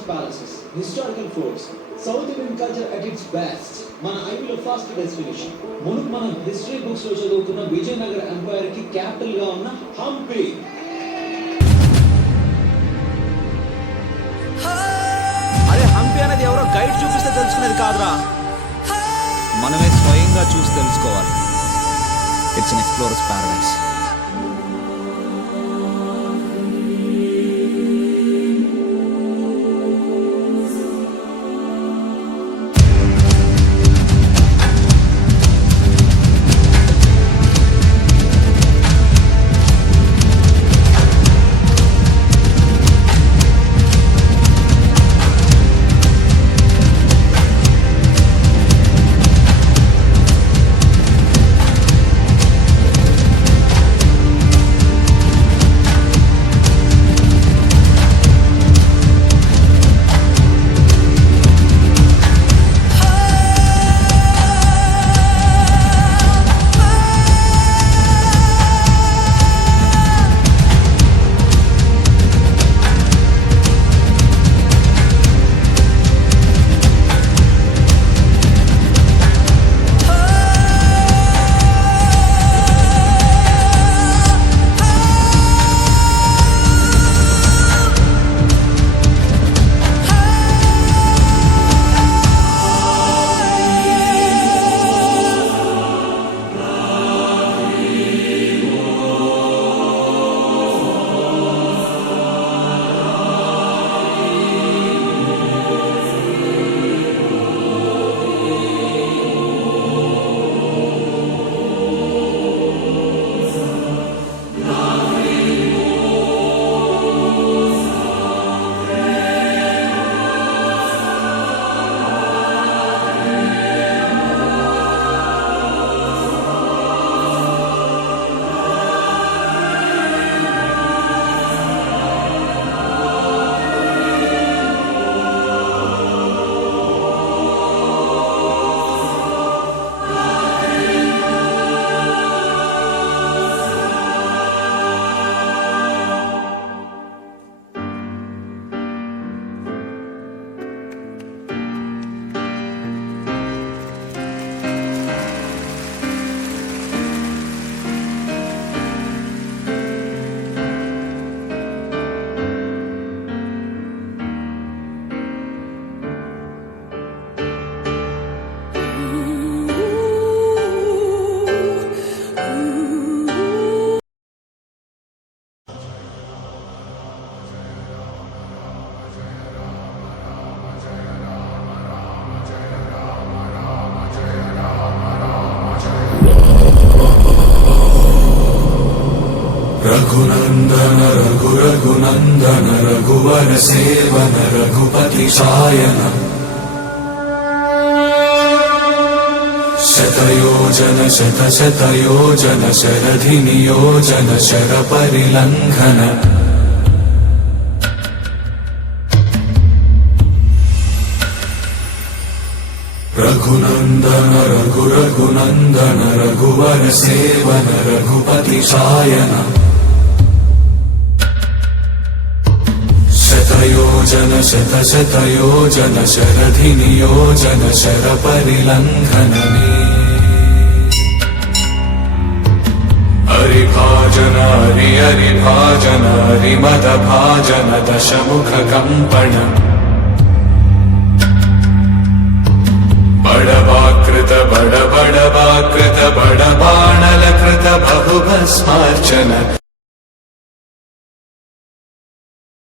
famous palaces, historical forts, South Indian culture at its best. మన ఐపీలో first destination మునుపు మనం history books లో చదువుకున్న విజయనగర ఎంపైర్ కి క్యాపిటల్ గా ఉన్న హంపి. అరే హంపి అనేది ఎవరో గైడ్ చూపిస్తే తెలుసుకునేది కాదురా, మనమే స్వయంగా చూసి తెలుసుకోవాలి. It's an explorers paradise. Raghunandan रघुरघुनंदन रघुवर सेवन रघुपति शायन शतयोजन शतशतयोजन शरधि नियोजन शर परिलंघन रघुनंदन रघुरघुनंदन रघुवर सेवन रघुपति शायन शतयोजन शतशतयोजन शरधि नियोजन शर परिलंघन हरिभाजन हरिभाजन हरिमद भाजन दशमुख कंपन बड़वाकृत बड़ बड़वाकृत बड़ बाणल कृत बहुभस्मार्चन